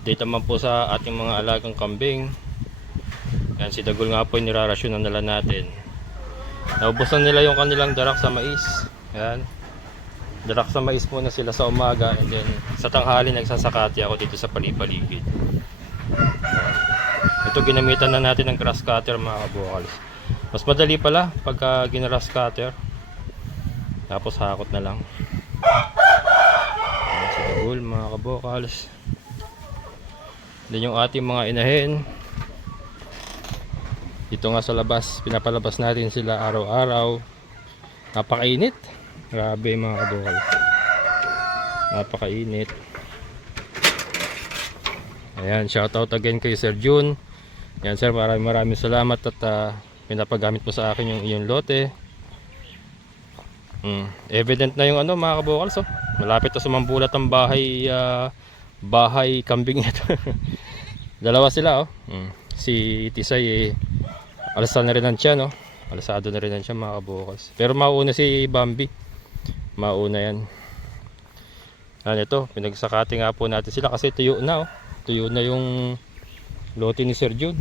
Update naman po sa ating mga alagang kambing. Yan, si Dagol nga po yung nirarasyonan nila natin. Naubusan nila yung kanilang darak sa mais. Yan. Darak sa mais muna sila sa umaga, and then sa tanghali nagsasakati ako dito sa palipaligid. Ito ginamitan na natin ng grass cutter, mga kabukals. Mas madali pala pagka ginaras cutter. Tapos hakot na lang. Yan, si Dagol, mga kabukals. Then yung ating mga inahin dito nga sa labas, pinapalabas natin sila araw-araw. Napakainit, grabe mga kabukal, napakainit. Ayan, shoutout again kay Sir June. Yan sir, maraming salamat at pinapagamit po sa akin yung iyong lote. Evident na yung ano mga kabukal, so malapit na sumambulat ang bahay kambing ito. Dalawa sila, oh. Si Tisay alasa na rin ang tiyan, no? Alasado na rin ang tiyan, mga kabukas. Pero mauna si Bambi. Mauna yan. Ano ito, pinagsakati nga po natin sila kasi tuyo na, oh. Tuyo na yung lote ni Sir June.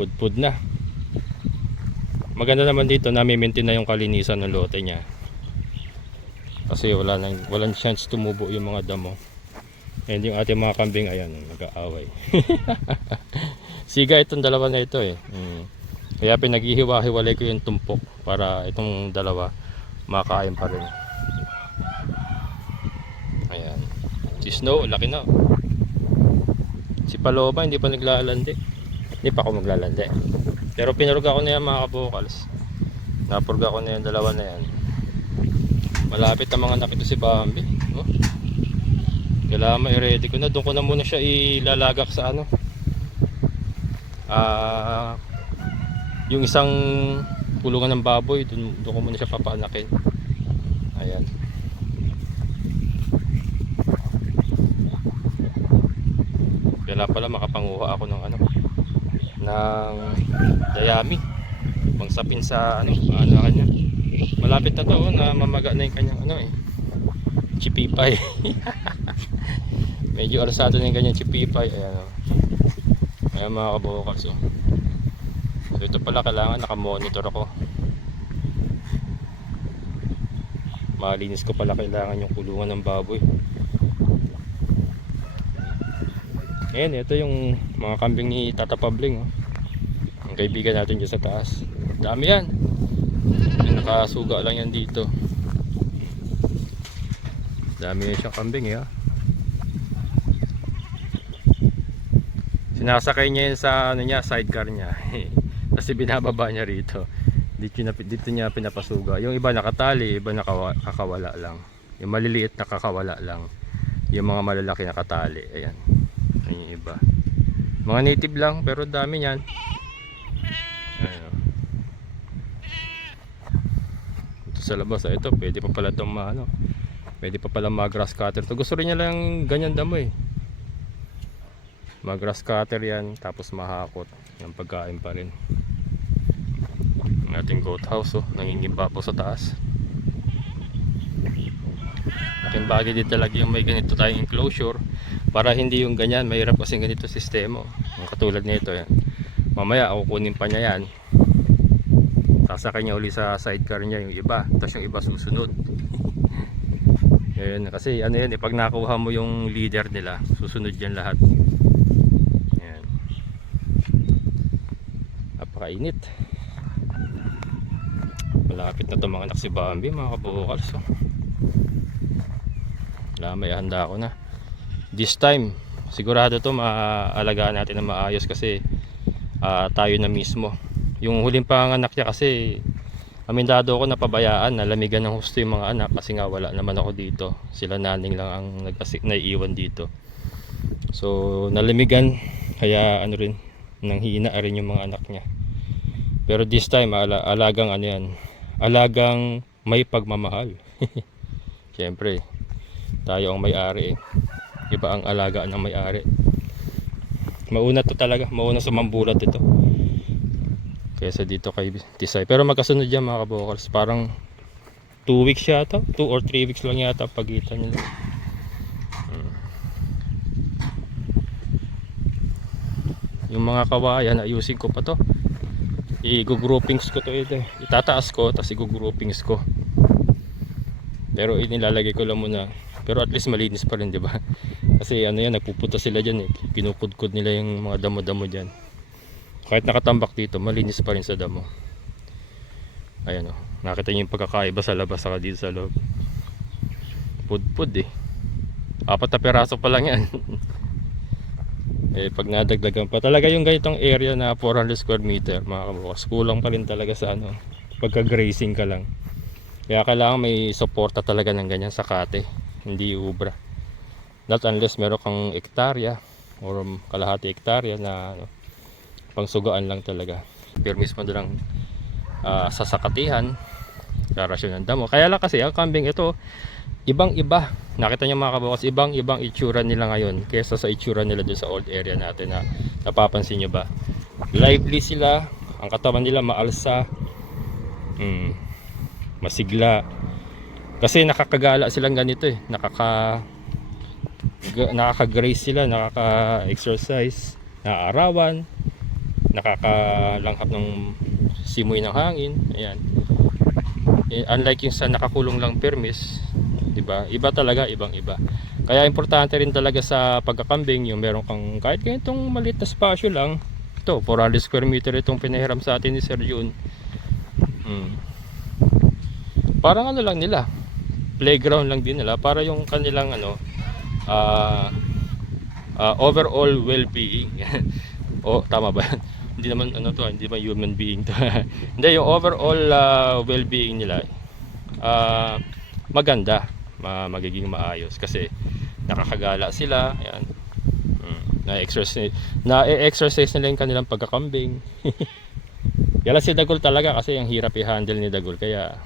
Pudpud na. Maganda naman dito, nami-maintain na yung kalinisan ng lote niya. Kasi walang chance tumubo yung mga damo. And yung ating mga kambing, ayan, nag-aaway. Siga itong dalawa na ito eh. Kaya pinaghihiwa-hiwalay ko yung tumpok para itong dalawa makain pa rin. Ayan. Si Snow, laki na. Si Paloma, hindi pa naglalandi. Hindi pa ako maglalandi. Pero pinurga ko na yan, mga kabukals. Napurga ko na yan, dalawa na yan. Malapit na mga anak ito si Bambi. Oh. Kailangan i-ready ko na. Doon ko na muna siya ilalagak sa ano. Yung isang kulungan ng baboy. Doon ko muna siya papaanakin. Ayan. Kailangan pala makapanguha ako ng ano. Ng dayami. Pangsapin sa ano kanya. Malapit na to, na mamaga na yung kanyang ano eh. Chipipay. Medyo alasado na yung kanyang chipipay. Ayan o. Ayan mga kabukas o. So ito pala kailangan nakamonitor ako. Malinis ko pala kailangan yung kulungan ng baboy. Ayan, ito yung mga kambing ni Tata Pabling o. Ang kaibigan natin dyan sa taas. Dami yan. Nakasuga lang yan dito. Dami yan siyang kambing eh. Sinasakay niya yun sa ano niya, sidecar niya. Kasi binababa niya rito. Dito niya pinapasuga. Yung iba nakatali, iba nakakawala lang. Yung maliliit nakakawala lang. Yung mga malalaki nakatali. Ayan. Ayan yung iba. Mga native lang pero dami niyan. Ayan. Ito sa labas, ito pwede pa pala itong ano. Pwede pa pala mag-grass cutter. So, gusto rin niya lang ganyan damo eh. Mag-grass cutter yan. Tapos mahakot. Yung pagkain pa rin. Ang ating goat house oh. Nangingimba po sa taas. Aking bagay din talaga yung may ganito tayong enclosure. Para hindi yung ganyan. Mahirap kasi ganito sistema. Yung katulad nito yan. Mamaya kukunin pa niya yan. Sasakay niya uli sa sidecar niya yung iba. Tapos yung iba susunod. Ayan, kasi ano yan, pag nakuha mo yung leader nila, susunod yan lahat. Ayan. Napakainit. Malapit na ito mga anak si Bambi, mga kabukals. So. Wala, may handa ako na. This time, sigurado to maaalagaan natin na maayos kasi tayo na mismo. Yung huling panganak niya kasi amindado ako napabayaan, nalamigan ng husto yung mga anak kasi nga wala naman ako dito. Sila naning lang ang naiiwan dito. So nalamigan kaya ano rin, nanghina rin yung mga anak niya. Pero this time alagang ano yan, alagang may pagmamahal. Siyempre tayo ang may-ari eh. Iba ang alagaan ng may-ari. Mauna to talaga, mauna sa mambulat ito kaysa dito kay Tisay. Pero magkasunod yan mga kabukals. Parang 2 weeks yata, 2 or 3 weeks lang yata pagitan nila. Yung mga kawayan, ayusin ko pa to. I-groupings ko to ito. Itataas ko, tapos i-groupings ko. Pero inilalagay ko lang muna. Pero at least malinis pa rin, di ba? Kasi ano yan, nagpupunta sila dyan eh. Kinukudkod nila yung mga damo-damo dyan. Kahit nakatambak dito, malinis pa rin sa damo. Ayan o. Nakita niyo yung pagkakaiba sa labas saka dito sa loob. Pudpud eh. 4 na peraso pa lang yan. Eh pag nadagdagan pa. Talaga yung ganitong area na 400 square meter, mga kabukas, kulang pa rin talaga sa ano, pagka-grazing ka lang. Kaya kailangan may suporta talaga ng ganyan sa kate. Hindi ubra. Not unless meron kang ektarya or kalahati ektarya na ano, pangsugaan lang talaga. Pero mismo na lang sasakatihan, karasyon ng damo. Kaya lang kasi ang kambing ito, ibang iba. Nakita niyo mga kabukas, ibang itsura nila ngayon kaysa sa itsura nila doon sa old area natin na napapansin nyo ba? Lively sila, ang katawan nila maalsa, masigla. Kasi nakakagala silang ganito eh. Nakaka-grace sila, nakaka-exercise, naaarawan, nakakalanghap ng simoy ng hangin. Ayan. Unlike yung sa nakakulong lang permis, diba? Iba talaga, ibang-iba. Kaya importante rin talaga sa pagkakambing yung meron kang kahit ganitong maliit na spasyo lang. Ito, 400 square meter itong pinahiram sa atin ni Sir Jun. Parang ano lang nila, playground lang din nila para yung kanilang ano, overall well-being. O tama ba? Hindi naman ano to, hindi ba human being to. Hindi, yung overall well-being nila maganda, magiging maayos kasi nakakagala sila. Ayan. Na-exercise nila yung kanilang pagkakambing. Kaya si Dagol talaga kasi ang hirap i-handle ni Dagol kaya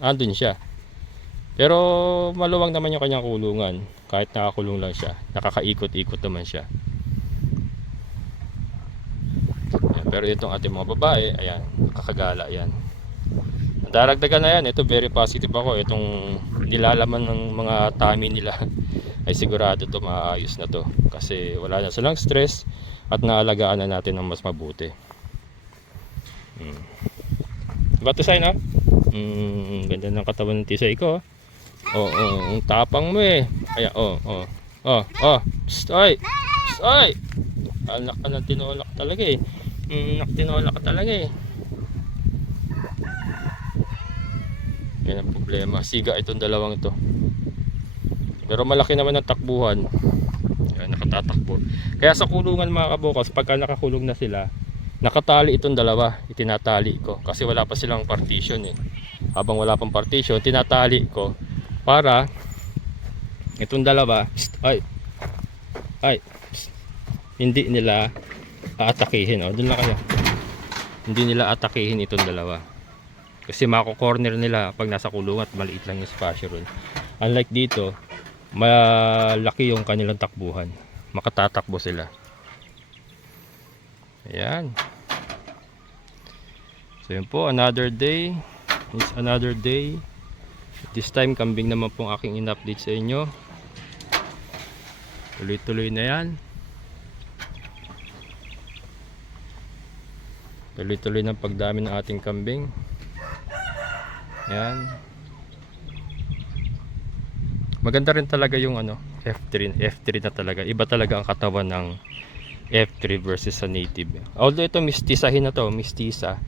andun siya. Pero maluwang naman yung kanyang kulungan. Kahit nakakulong lang siya, nakakaikot-ikot naman siya. Ayan, pero itong ating mga babae, ayan, nakakagala yan. Daragdagan na yan, ito very positive ako. Itong nilalaman ng mga tummy nila ay sigurado to maayos na to. Kasi wala na silang stress at naalagaan na natin ng mas mabuti. Diba Tisay na? Ganda ng katawan ng Tisay ko. Ang tapang mo eh. Ayan, Psst, oy! Psst, oy! Anak ka ng tinola ka talaga eh. Tinola ka talaga eh. Yan ang problema. Siga itong dalawang ito. Pero malaki naman ang takbuhan. Yan, nakatatakbo. Kaya sa kulungan mga kabukas, pagka nakakulong na sila, nakatali itong dalawa. Itinatali ko. Kasi wala pa silang partition eh. Habang wala pang partition, tinatali ko para itong dalawa, hindi nila aatakihin. Doon lang kayo. Hindi nila atakihin itong dalawa. Kasi mako-corner nila pag nasa kulungan at maliit lang yung spasyo ron. Unlike dito, malaki yung kanilang takbuhan. Makatatakbo sila. Ayan. So yun po, another day. It's another day. This time, kambing naman pong aking in-update sa inyo. Tuloy-tuloy na yan. Tuloy-tuloy ng pagdami ng ating kambing. Yan. Maganda rin talaga yung ano, F3 na talaga. Iba talaga ang katawan ng F3 versus sa native. Although ito mistisahin na to, mistisa.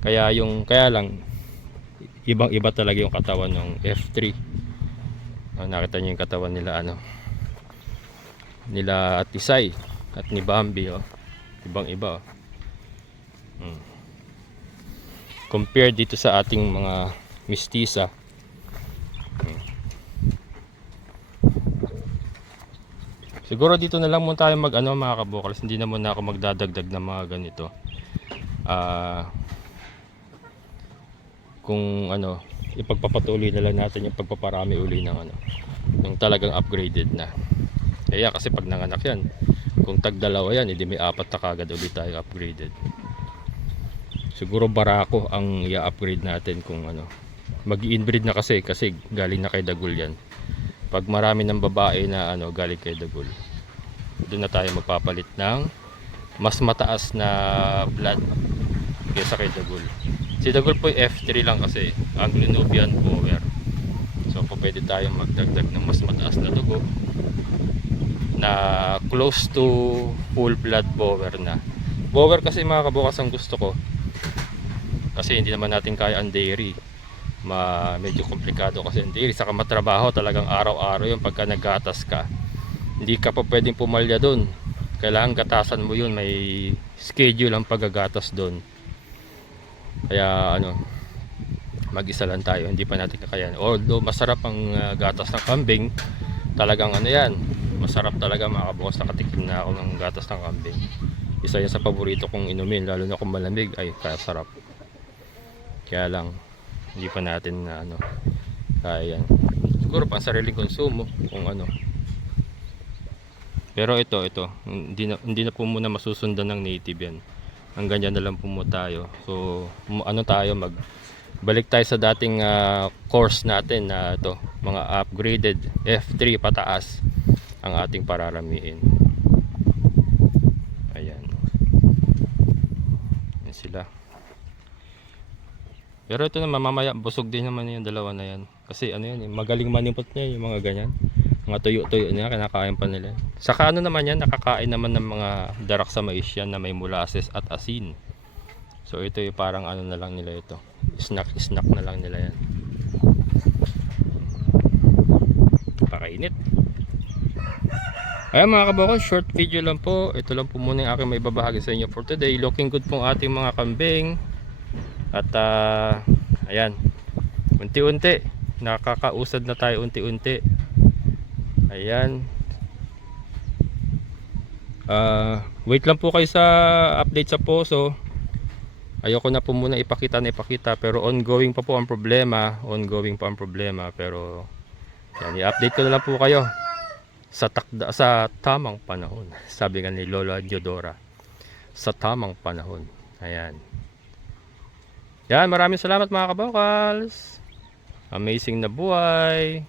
Kaya lang ibang-iba talaga yung katawan ng F3. Nakita niyo yung katawan nila nila Tisay at ni Bambi Ibang-iba Compare dito sa ating mga mistisa. Siguro dito na lang muna tayo mga kabukals. Hindi na muna ako magdadagdag ng mga ganito. Kung ipagpapatuloy na lang natin yung pagpaparami uli ng yung talagang upgraded na. Kaya kasi pag nanganak yan, kung tag-dalawa yan, edi may 4 na kagad ulit tayo upgraded. Siguro barako ang i-upgrade natin kung mag-i-inbreed na kasi galing na kay Dagul yan. Pag marami ng babae na galing kay Dagul, doon na tayo magpapalit ng mas mataas na blood kaysa kay Dagol. Si Dagol po yung F3 lang kasi, Anglo-Nubian Boer. So po pwede tayong magdagdag ng mas mataas na dugo na close to full blood Boer na. Boer kasi mga kabukas ang gusto ko. Kasi hindi naman natin kaya ang dairy. Medyo komplikado kasi ang dairy. Saka matrabaho talagang araw-araw yung pagka naggatas ka. Hindi ka pa pwedeng pumalya doon. Kailangan gatasan mo yun. May schedule ang paggagatas doon. Kaya ano, mag-isa lang tayo. Hindi pa natin kakayahan. Although masarap ang gatas ng kambing. Talagang ano yan. Masarap talaga mga kabukas. Nakatikim na ako ng gatas ng kambing. Isa yan sa paborito kong inumin. Lalo na kung malamig. Ay, kaya sarap. Kaya lang hindi pa natin na ano kaya. Siguro pang sariling konsumo kung ano. Pero ito hindi na po muna masusundan ng native yan. Ang ganyan na lang po mo tayo. So ano tayo, balik tayo sa dating course natin na ito, mga upgraded F3 pataas ang ating pararamihin. Ayan. Yan sila. Pero ito na mamamaya busog din naman yung dalawa na yan. Kasi ano yan, magaling manipot niya yung mga ganyan. Mga tuyo-tuyo niya, kinakain pa nila. Saka ano naman yan, nakakain naman ng mga darak sa mais yan na may molasses at asin. So ito yung parang ano na lang nila ito. Snack na lang nila yan. Pakainit. Ayan mga kabukod, short video lang po. Ito lang po muna yung aking may babahagi sa inyo for today. Looking good pong ating mga kambing. At ayan, unti-unti nakakausad na tayo, unti-unti. Ayan, wait lang po kayo sa update sa Poso. Ayoko na po muna ipakita, pero ongoing pa po ang problema. Pero yan, i-update ko na lang po kayo sa tamang panahon. Sabi nga ni Lola Diodora, sa tamang panahon. Ayan. Yan, maraming salamat mga kabokals. Amazing na buhay.